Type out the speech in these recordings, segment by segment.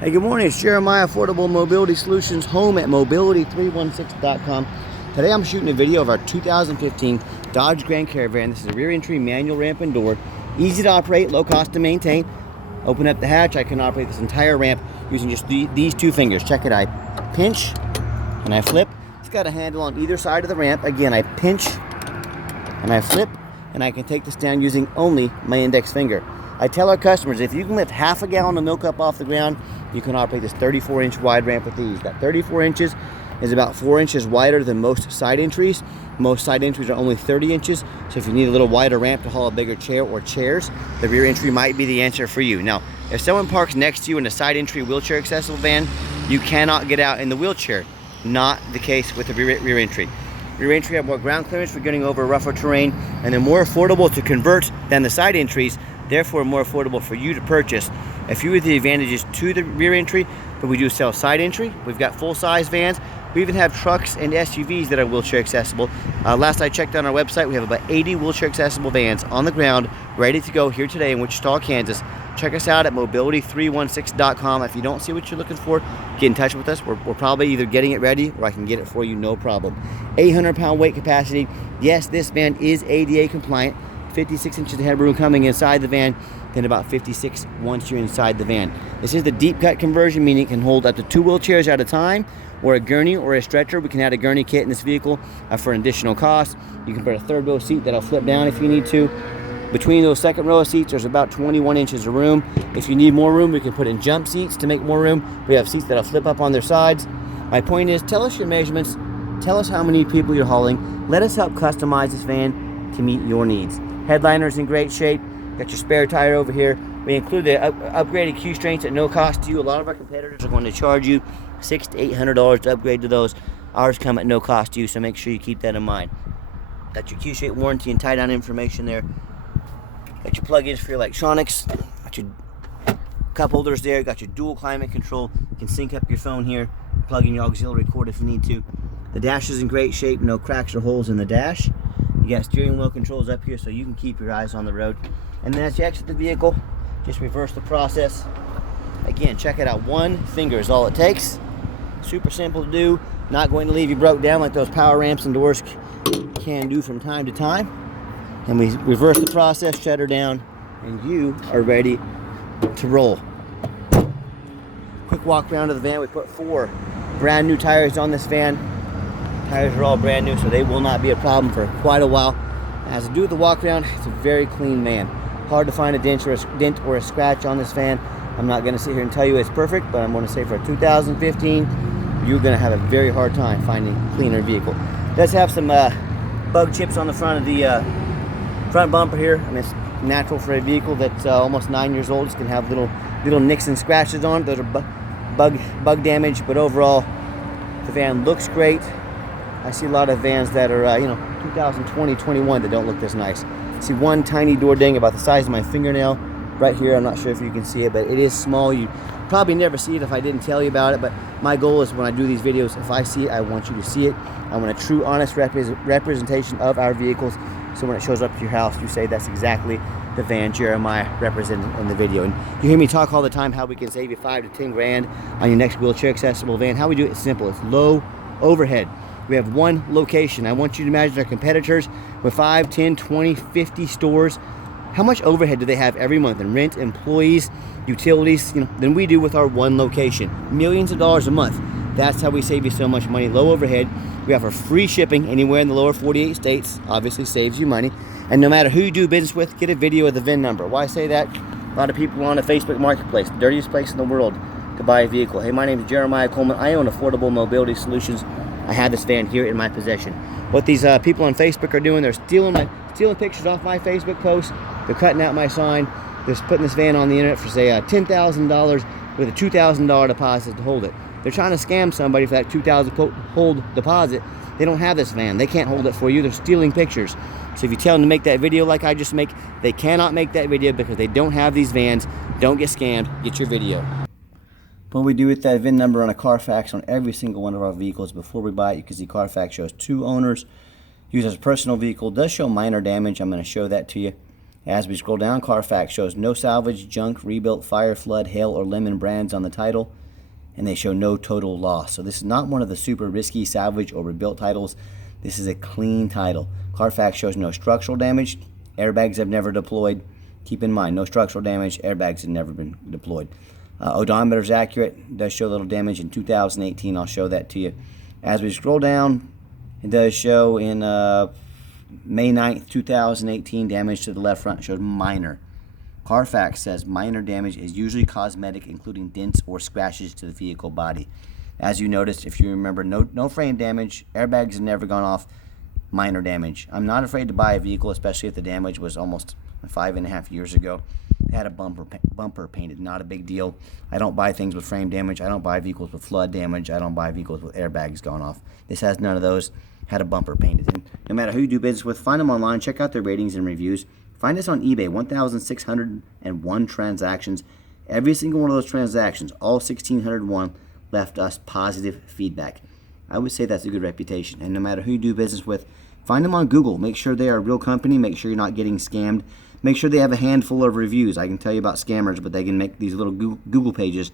Hey, good morning. It's Jeremiah, Affordable Mobility Solutions, home at mobility316.com. Today I'm shooting a video of our 2015 Dodge Grand Caravan. This is a rear entry manual ramp and door. Easy to operate, low cost to maintain. Open up the hatch. I can operate this entire ramp using just these two fingers. Check it. I pinch and I flip. It's got a handle on either side of the ramp. Again, I pinch and I flip, and I can take this down using only my index finger. I tell our customers, if you can lift half a gallon of milk up off the ground, you can operate this 34-inch wide ramp with ease. That 34 inches is about 4 inches wider than most side entries. Most side entries are only 30 inches, so if you need a little wider ramp to haul a bigger chair or chairs, the rear entry might be the answer for you. Now, if someone parks next to you in a side entry wheelchair accessible van, you cannot get out in the wheelchair. Not the case with the rear entry. Rear entry have more ground clearance for getting over rougher terrain, and they're more affordable to convert than the side entries, therefore more affordable for you to purchase. A few of the advantages to the rear entry, but we do sell side entry. We've got full-size vans. We even have trucks and SUVs that are wheelchair accessible. Last I checked on our website, we have about 80 wheelchair accessible vans on the ground, ready to go here today in Wichita, Kansas. Check us out at mobility316.com. If you don't see what you're looking for, get in touch with us. We're probably either getting it ready or I can get it for you, no problem. 800-pound weight capacity. Yes, this van is ADA compliant. 56 inches of headroom coming inside the van, then about 56 once you're inside the van. This is the deep cut conversion, meaning it can hold up to 2 wheelchairs at a time, or a gurney or a stretcher. We can add a gurney kit in this vehicle for an additional cost. You can put a third row seat that'll flip down if you need to. Between those second row of seats, there's about 21 inches of room. If you need more room, we can put in jump seats to make more room. We have seats that'll flip up on their sides. My point is, tell us your measurements. Tell us how many people you're hauling. Let us help customize this van to meet your needs. Headliner's in great shape. Got your spare tire over here. We include the upgraded Q strains at no cost to you. A lot of our competitors are going to charge you $600 to $800 to upgrade to those. Ours come at no cost to you, so make sure you keep that in mind. Got your Q-shaped warranty and tie-down information there. Got your plug-ins for your electronics. Got your cup holders there. Got your dual climate control. You can sync up your phone here. Plug in your auxiliary cord if you need to. The dash is in great shape. No cracks or holes in the dash. You got steering wheel controls up here so you can keep your eyes on the road. And then as you exit the vehicle, just reverse the process. Again, check it out. One finger is all it takes. Super simple to do. Not going to leave you broke down like those power ramps and doors can do from time to time. And we reverse the process, shut her down, and you are ready to roll. Quick walk around to the van. We put 4 brand new tires on this van. Tires are all brand new, so they will not be a problem for quite a while. As I do the walk around, it's a very clean van. Hard to find a dent or a scratch on this van. I'm not going to sit here and tell you it's perfect, but I'm going to say for 2015, you're going to have a very hard time finding a cleaner vehicle. It does have some bug chips on the front of the front bumper here. I mean, it's natural for a vehicle that's almost 9 years old. It's going to have little nicks and scratches on it. Those are bug damage, but overall, the van looks great. I see a lot of vans that are, 2020, 21 that don't look this nice. I see one tiny door ding about the size of my fingernail right here. I'm not sure if you can see it, but it is small. You probably never see it if I didn't tell you about it, but my goal is when I do these videos, if I see it, I want you to see it. I want a true, honest representation of our vehicles, so when it shows up at your house, you say that's exactly the van Jeremiah represented in the video. And you hear me talk all the time how we can save you $5 to $10 grand on your next wheelchair accessible van. How we do it is simple. It's low overhead. We have one location. I want you to imagine our competitors with 5, 10, 20, 50 stores. How much overhead do they have every month in rent, employees, utilities, than we do with our one location? Millions of dollars a month. That's how we save you so much money. Low overhead. We offer free shipping anywhere in the lower 48 states. Obviously saves you money. And no matter who you do business with, get a video of the VIN number. Why I say that? A lot of people on the Facebook Marketplace, the dirtiest place in the world to buy a vehicle. Hey, my name is Jeremiah Coleman. I own Affordable Mobility Solutions. I have this van here in my possession. What these people on Facebook are doing, they're stealing pictures off my Facebook posts. They're cutting out my sign. They're putting this van on the internet for, say, $10,000 with a $2,000 deposit to hold it. They're trying to scam somebody for that $2,000 hold deposit. They don't have this van. They can't hold it for you. They're stealing pictures. So if you tell them to make that video like I just make, they cannot make that video because they don't have these vans. Don't get scammed. Get your video. What we do with that VIN number on a Carfax on every single one of our vehicles before we buy it, you can see Carfax shows 2 owners. Used as a personal vehicle, does show minor damage. I'm going to show that to you. As we scroll down, Carfax shows no salvage, junk, rebuilt, fire, flood, hail, or lemon brands on the title, and they show no total loss. So this is not one of the super risky salvage or rebuilt titles. This is a clean title. Carfax shows no structural damage. Airbags have never deployed. Keep in mind, no structural damage. Airbags have never been deployed. Odometer is accurate. It does show a little damage in 2018. I'll show that to you. As we scroll down, it does show in May 9th, 2018, damage to the left front shows minor. Carfax says minor damage is usually cosmetic, including dents or scratches to the vehicle body. As you noticed, if you remember, no frame damage. Airbags have never gone off. Minor damage. I'm not afraid to buy a vehicle, especially if the damage was almost 5.5 years ago. It had a bumper painted, not a big deal. I don't buy things with frame damage. I don't buy vehicles with flood damage. I don't buy vehicles with airbags gone off. This has none of those. Had a bumper painted. And no matter who you do business with, find them online. Check out their ratings and reviews. Find us on eBay. 1,601 transactions. Every single one of those transactions, all 1,601, left us positive feedback. I would say that's a good reputation. And no matter who you do business with, find them on Google. Make sure they are a real company. Make sure you're not getting scammed. Make sure they have a handful of reviews. I can tell you about scammers, but they can make these little Google pages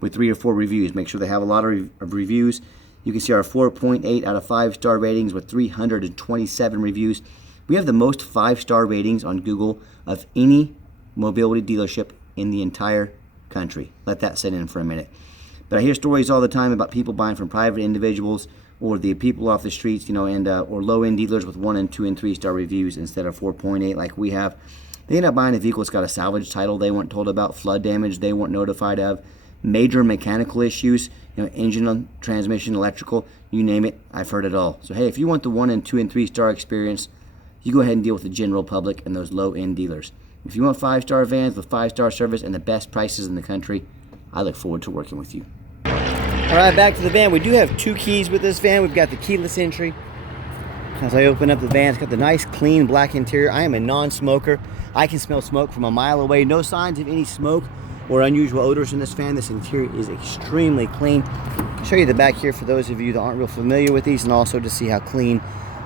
with 3 or 4 reviews. Make sure they have a lot of reviews. You can see our 4.8 out of 5-star ratings with 327 reviews. We have the most 5-star ratings on Google of any mobility dealership in the entire country. Let that sit in for a minute. But I hear stories all the time about people buying from private individuals or the people off the streets, and or low-end dealers with 1 and 2 and 3-star reviews instead of 4.8 like we have. They end up buying a vehicle that's got a salvage title they weren't told about, flood damage they weren't notified of, major mechanical issues, engine, transmission, electrical, you name it, I've heard it all. So hey, if you want the 1 and 2 and 3-star experience, you go ahead and deal with the general public and those low-end dealers. If you want 5-star vans with 5-star service and the best prices in the country, I look forward to working with you. All right, back to the van. We do have 2 keys with this van. We've got the keyless entry. As I open up the van, it's got the nice, clean black interior. I am a non-smoker. I can smell smoke from a mile away. No signs of any smoke or unusual odors in this van. This interior is extremely clean. I'll show you the back here for those of you that aren't real familiar with these, and also to see how clean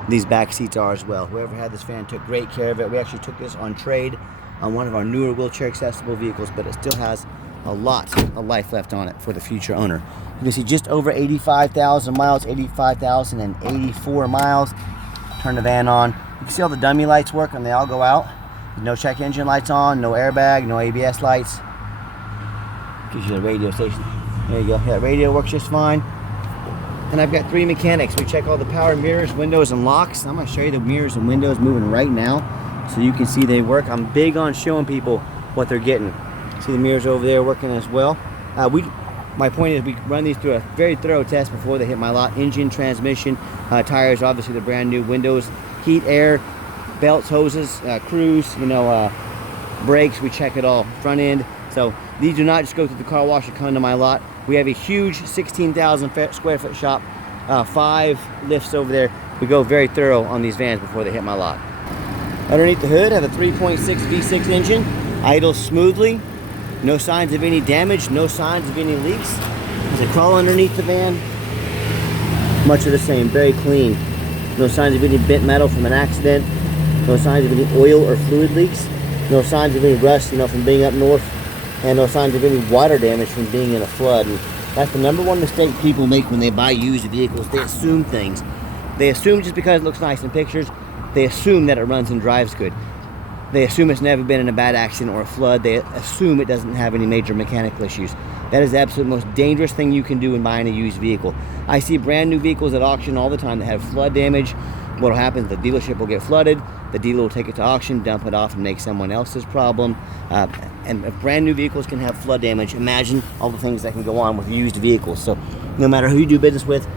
these back seats are as well. Whoever had this van took great care of it. We actually took this on trade on one of our newer wheelchair accessible vehicles, but it still has a lot of life left on it for the future owner. You can see just over 85,000 miles, 85,084 miles. Turn the van on. You can see all the dummy lights work and they all go out. No check engine lights on, no airbag, no ABS lights. Gives you the radio station. There you go. Yeah, radio works just fine. And I've got 3 mechanics. We check all the power mirrors, windows, and locks. I'm going to show you the mirrors and windows moving right now so you can see they work. I'm big on showing people what they're getting. See the mirrors over there working as well. My point is we run these through a very thorough test before they hit my lot. Engine, transmission, tires, obviously the brand new, windows, heat, air, belts, hoses, cruise, brakes, we check it all. Front end. So these do not just go through the car wash or come to my lot. We have a huge 16,000 square foot shop, 5 lifts over there. We go very thorough on these vans before they hit my lot. Underneath the hood, I have a 3.6 V6 engine, idles smoothly. No signs of any damage, no signs of any leaks. As I crawl underneath the van, much of the same, very clean. No signs of any bent metal from an accident. No signs of any oil or fluid leaks. No signs of any rust, from being up north. And no signs of any water damage from being in a flood. And that's the #1 mistake people make when they buy used vehicles. They assume things. They assume just because it looks nice in pictures, they assume that it runs and drives good. They assume it's never been in a bad accident or a flood. They assume it doesn't have any major mechanical issues. That is the absolute most dangerous thing you can do in buying a used vehicle. I see brand new vehicles at auction all the time that have flood damage. What will happen is the dealership will get flooded. The dealer will take it to auction, dump it off, and make someone else's problem. And if brand new vehicles can have flood damage, imagine all the things that can go on with used vehicles. So no matter who you do business with,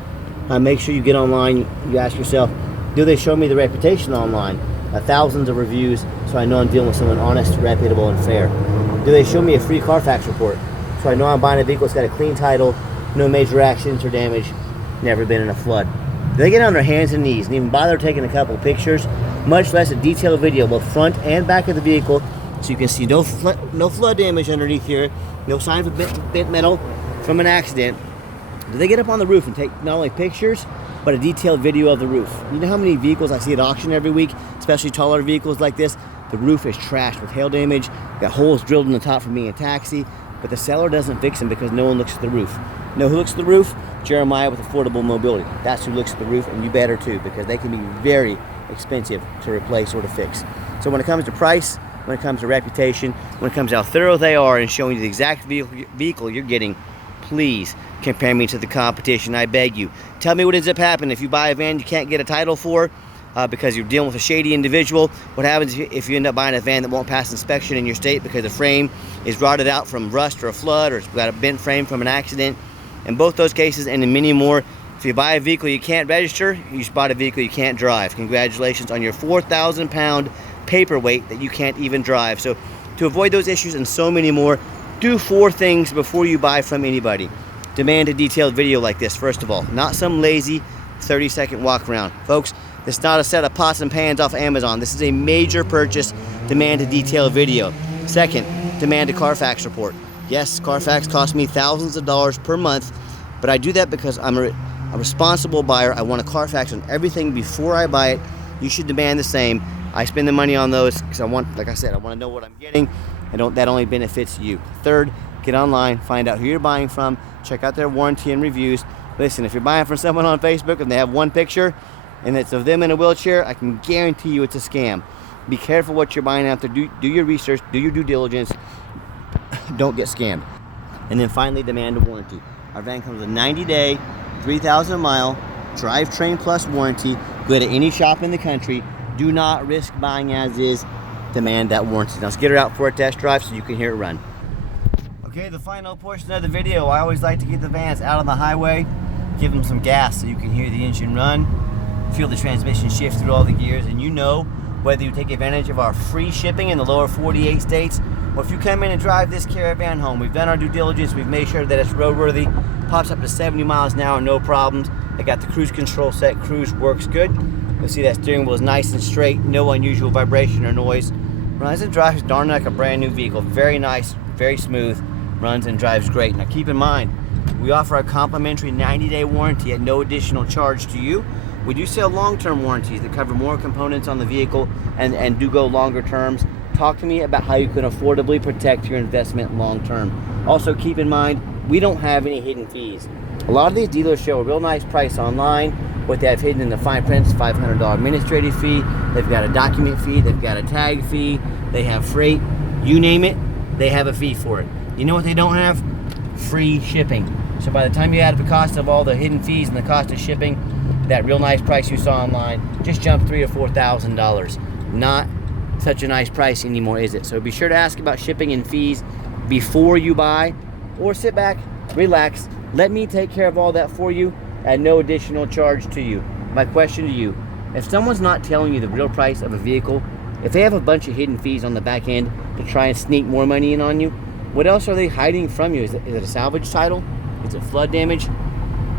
make sure you get online. You ask yourself, do they show me the reputation online? Thousands of reviews, so I know I'm dealing with someone honest, reputable, and fair. Do they show me a free Carfax report, so I know I'm buying a vehicle that's got a clean title, no major accidents or damage, never been in a flood? Do they get on their hands and knees and even bother taking a couple pictures, much less a detailed video, both front and back of the vehicle, so you can see no flood damage underneath here, no signs of bent metal from an accident? Do they get up on the roof and take not only pictures, but a detailed video of the roof? You know how many vehicles I see at auction every week, especially taller vehicles like this? The roof is trashed with hail damage, got holes drilled in the top from being a taxi, but the seller doesn't fix them because no one looks at the roof. You know who looks at the roof? Jeremiah with Affordable Mobility. That's who looks at the roof, and you better too, because they can be very expensive to replace or to fix. So when it comes to price, when it comes to reputation, when it comes to how thorough they are in showing you the exact vehicle you're getting, please compare me to the competition. I beg you. Tell me what ends up happening if you buy a van you can't get a title for because you're dealing with a shady individual. What happens if you end up buying a van that won't pass inspection in your state because the frame is rotted out from rust or a flood, or it's got a bent frame from an accident? In both those cases, and in many more, if you buy a vehicle you can't register, you just bought a vehicle you can't drive. Congratulations on your 4,000 pound paperweight that you can't even drive. So to avoid those issues and so many more, do 4 things before you buy from anybody. Demand a detailed video like this, first of all, not some lazy 30-second walk around. Folks, this is not a set of pots and pans off Amazon. This is a major purchase. Demand a detailed video. Second, demand a Carfax report. Yes, Carfax costs me thousands of dollars per month, but I do that because I'm a responsible buyer. I want a Carfax on everything before I buy it. You should demand the same. I spend the money on those because I want, like I said, I want to know what I'm getting, and that only benefits you. Third, get online, find out who you're buying from, check out their warranty and reviews. Listen, if you're buying from someone on Facebook and they have one picture and it's of them in a wheelchair, I can guarantee you it's a scam. Be careful what you're buying out there. Do your research, do your due diligence. Don't get scammed. And then finally, demand a warranty. Our van comes with a 90-day, 3,000 mile drivetrain plus warranty. Go to any shop in the country. Do not risk buying as is. Demand that warranty. Now let's get her out for a test drive so you can hear it run. Okay, the final portion of the video. I always like to get the vans out on the highway, give them some gas so you can hear the engine run, feel the transmission shift through all the gears, and you know whether you take advantage of our free shipping in the lower 48 states, or if you come in and drive this Caravan home. We've done our due diligence, we've made sure that it's roadworthy, pops up to 70 miles an hour, no problems. I got the cruise control set, cruise works good. You'll see that steering wheel is nice and straight, no unusual vibration or noise. Runs and drives darn like a brand new vehicle. Very nice, very smooth, runs and drives great. Now keep in mind, we offer a complimentary 90-day warranty at no additional charge to you. We do sell long-term warranties that cover more components on the vehicle and do go longer terms. Talk to me about how you can affordably protect your investment long-term. Also keep in mind, we don't have any hidden fees. A lot of these dealers show a real nice price online. What they have hidden in the fine print is $500 administrative fee. They've got a document fee. They've got a tag fee. They have freight. You name it, they have a fee for it. You know what they don't have? Free shipping. So by the time you add the cost of all the hidden fees and the cost of shipping, that real nice price you saw online just jumped $3,000 or $4,000. Not such a nice price anymore, is it? So be sure to ask about shipping and fees before you buy, or sit back, relax, let me take care of all that for you at no additional charge to you. My question to you, if someone's not telling you the real price of a vehicle, if they have a bunch of hidden fees on the back end to try and sneak more money in on you, what else are they hiding from you? Is it a salvage title? Is it flood damage?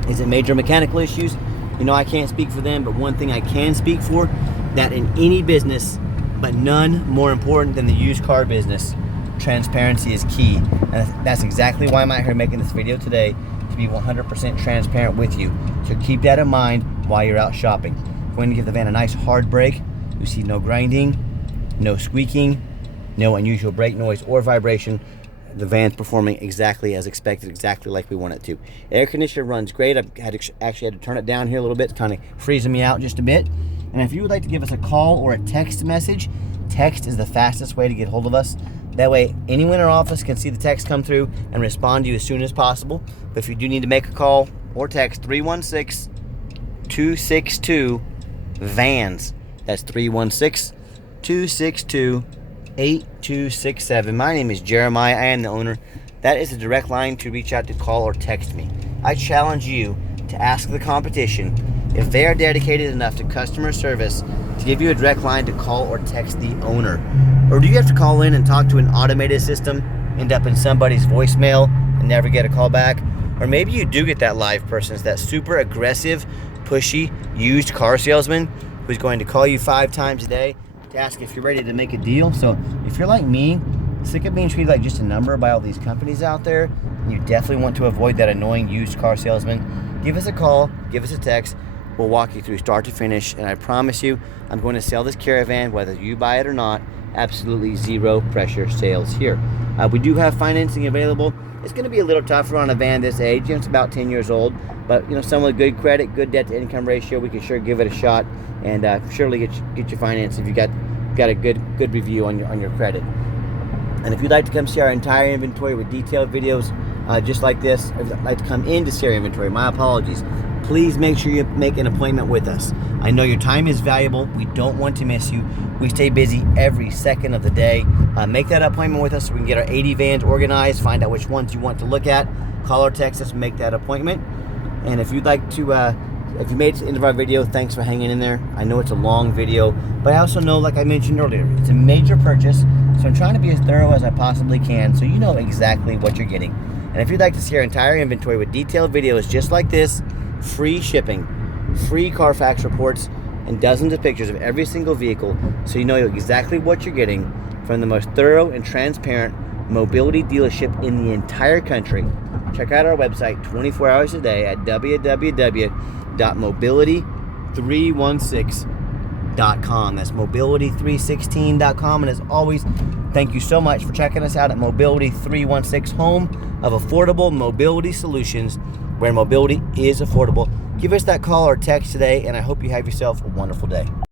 Is it major mechanical issues? You know, I can't speak for them, but one thing I can speak for, that in any business, but none more important than the used car business, transparency is key. And that's exactly why I'm out here making this video today, to be 100% transparent with you. So keep that in mind while you're out shopping. I'm going to give the van a nice hard brake. You see no grinding, no squeaking, no unusual brake noise or vibration. The van's performing exactly as expected, exactly like we want it to. Air conditioner runs great. I've actually had to turn it down here a little bit. It's kind of freezing me out just a bit. And if you would like to give us a call or a text message, text is the fastest way to get hold of us. That way, anyone in our office can see the text come through and respond to you as soon as possible. But if you do need to make a call or text, 316-262-VANS. That's 316-262-8267. My name is Jeremiah. I am the owner. That is a direct line to reach out to call or text me. I challenge you to ask the competition if they are dedicated enough to customer service to give you a direct line to call or text the owner. Or do you have to call in and talk to an automated system, end up in somebody's voicemail and never get a call back? Or maybe you do get that live person, it's that super aggressive, pushy, used car salesman who's going to call you 5 times a day to ask if you're ready to make a deal. So if you're like me, sick of being treated like just a number by all these companies out there, and you definitely want to avoid that annoying used car salesman, give us a call, give us a text. We'll walk you through start to finish, and I promise you, I'm going to sell this Caravan, whether you buy it or not, absolutely zero pressure sales here. We do have financing available. It's going to be a little tougher on a van this age. It's about 10 years old, but someone with good credit, good debt to income ratio, we can sure give it a shot and surely get you financed if you got a good review on your credit. And if you'd like to come see our entire inventory with detailed videos just like this, or if you'd like to come in to see our inventory, my apologies, please make sure you make an appointment with us. I know your time is valuable. We don't want to miss you. We stay busy every second of the day. Make that appointment with us so we can get our 80 vans organized, find out which ones you want to look at. Call or text us, make that appointment. And if you'd like to, if you made it to the end of our video, thanks for hanging in there. I know it's a long video, but I also know, like I mentioned earlier, it's a major purchase, so I'm trying to be as thorough as I possibly can so you know exactly what you're getting. And if you'd like to see our entire inventory with detailed videos just like this, free shipping, free Carfax reports, and dozens of pictures of every single vehicle so you know exactly what you're getting from the most thorough and transparent mobility dealership in the entire country, check out our website 24 hours a day at www.mobility316.com. That's mobility316.com. And as always, thank you so much for checking us out at Mobility 316, home of affordable mobility solutions, where mobility is affordable. Give us that call or text today, and I hope you have yourself a wonderful day.